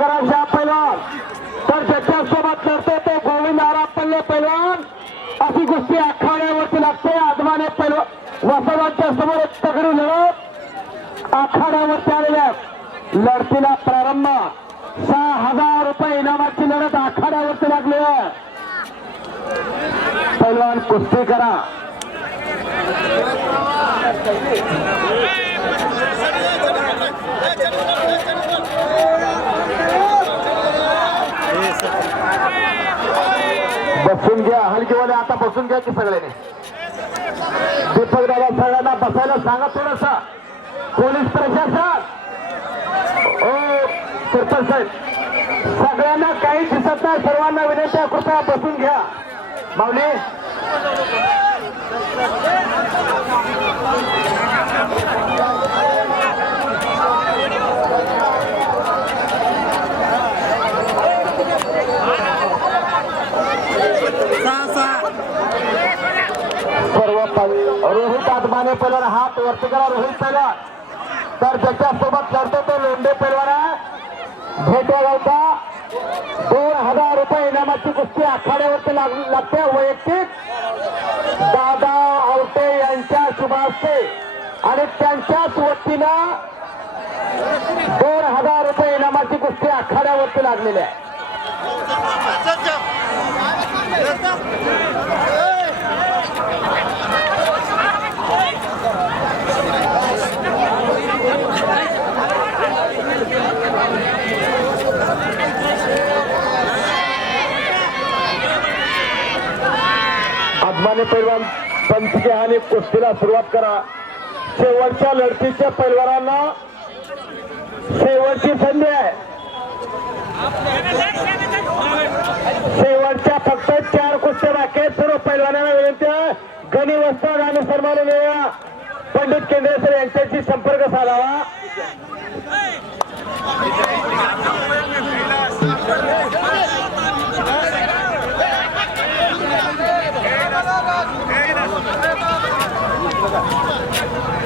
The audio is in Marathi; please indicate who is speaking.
Speaker 1: नगराच्या पैलवान तर ज्याच्यासोबत लढतो तो गोविंद आरापल्ले पैलवान अशी गोष्टी आखाड्यावरती लागते. आदमाने पैलवान वसवांच्या समोर एक तगडी लढत. आखाड्यावरती आलेल्या लढतीला प्रारंभ. सहा हजार रुपये इनामाची लढत आखाड्यावरती लागली आहे. पैलवान कुस्ती करा. बसून घ्या. हलकीवाले आता बसून घ्या की सगळ्यांनी. दीपक दादा सगळ्यांना बसायला सांगा थोडस. पोलीस प्रशासन. ओ सरपंच साहेब सगळ्यांना काही दिसत नाही. सर्वांना विनंती आहे, कृपया बसून घ्या. माऊली सर्व प- रोहित आदमाने पहिला हात वरती करा रोहित पहिला तर त्याच्यासोबत लढतो तो लोंढे पैलवान आहे भेटवा दोन हजार रुपये इनामाची कुस्ती आखाड्यावरती लाग- लागते वैयक्तिक. दादा आवटे यांच्या शुभास्ते. आणि त्यांच्याच वतीनं दोन हजार रुपये इनामाची कुस्ती आखाड्यावरती लागलेली आहे. माने पैलवान पंच आणि कुस्तीला सुरुवात करा. शेवटच्या लढतीच्या पैलवानांना शेवटची संधी आहे. शेवटच्या फक्त चार कुस्त्या बाकी आहेत. सर्व पैलवानांना विनंती आहे. गणी वस्ताद आणि सन्माननीय पंडित केंद्रे सर यांच्याशी संपर्क साधावा. 的。